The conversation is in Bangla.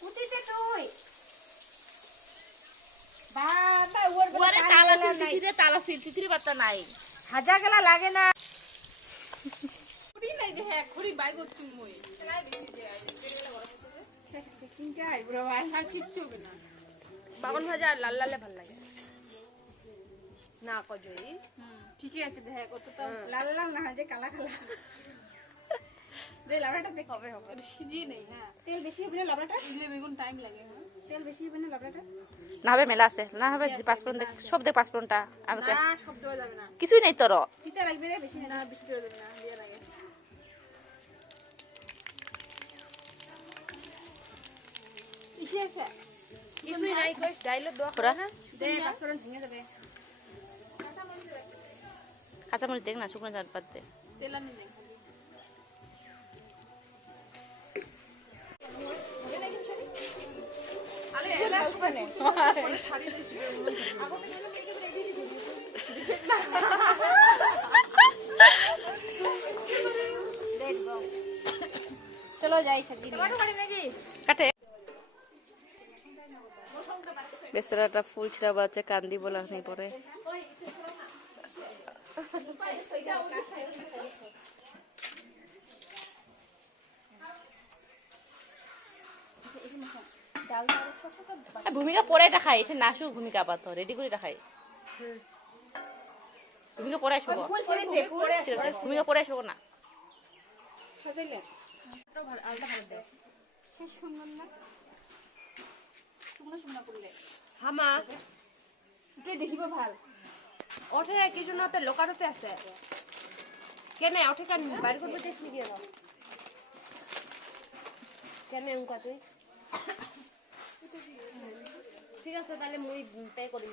কুতিতে তুই বাবা ওরে তালা সিলতিরে তালা সিলতিরে বাতা নাই হাজার গেলা লাগে না খুঁড়ি নাই যে হ্যাঁ খুঁড়ি বাই করছি মই কিনতে আইব্রো ভাই আর কিচ্ছু হবে না বাগন ভাজা আর লাল লালে ভাল লাগে না কজই ঠিকই আছে দেখ কতটা লাল লাল না হয় যে কালা কালা দে লাবড়াটা দেখ হবে হবে সিজিয়ে নেই হ্যাঁ তেল বেশি হবে না লাবড়াটা সিজিয়ে বেগুন টাইম লাগে হ্যাঁ তেল বেশি হবে না লাবড়াটা না হবে মেলা আছে না হবে পাঁচফোড়ন সব দেখ পাঁচফোড়নটা আমি না সব দেওয়া যাবে না কিছুই নেই তোর তিতা লাগবে রে বেশি না বেশি দেওয়া যাবে না দিয়ে লাগে ইসে আছে কিছুই নাই কইস ডাইলগ দোয়া পুরা দে পাঁচফোড়ন ভেঙে যাবে কাঁচামরিচ দেখ না শুকনো জাল পাত দে তেল আনি নেই আলে এলা শুনে শাড়ি দিছি আগতে গেলে মেকে রেডি দিছি চলো যাই সবজি নিয়ে কাটে বেচারাটা ফুল ছিড়া বাচ্চা কান্দি বলা নেই পরে ভূমিকা পরে এটা খাই এটা নাসু ভূমিকা আবার তো রেডি করে রাখাই ভূমিকা পরে আসবো ভূমিকা পরে আসবো না সাজাইলে আলটা ভালো দে শেষ সুন্দর না শুকনো শুকনো করলে হামা তুই দেখিব ভাল ওঠে কি জন্য তে লোকারতে আছে কেনে ওঠে কেন বাইর করতে দেশ নি গিয়ে কেনে উনকা তুই ঠিক আছে তাহলে মুই পে করি